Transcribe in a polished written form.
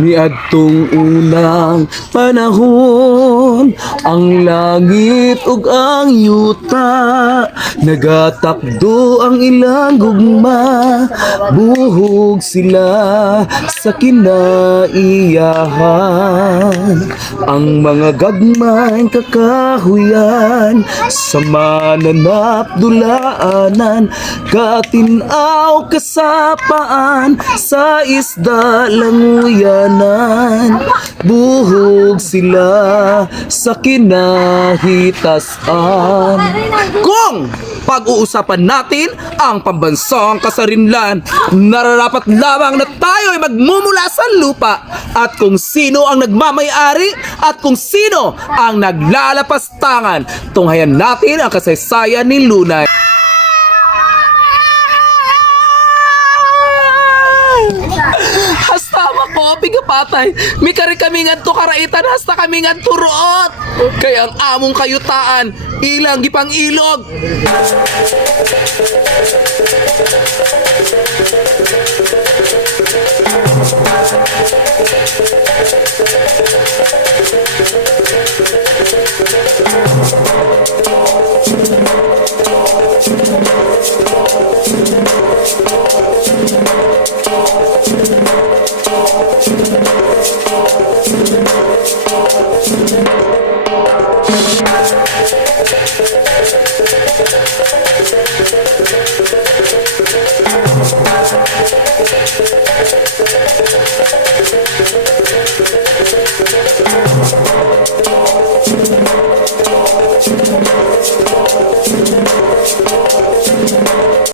Niadtong unang panahon, ang langit ug ang yuta nagatapdo ang ilang gugma, buhog sila sa kinaiyahan. Ang mga gagmayng kakahuyan sa mananap dulaanan, katinaw kasapaan sa isda languyanan, buhog sila sa kinahitasan. Kung pag-uusapan natin ang pambansang kasarinlan, nararapat lamang na tayo ay magmumula sa lupa at kung sino ang nagmamay-ari at kung sino ang naglalapastangan. Tunghayan natin ang kasaysayan ni Lunay. Hasta ako, pigapatay. May kari kami nga to karaitan, hasta kami nga turuot. Kaya ang among kayutaan, ilang gipang ilog.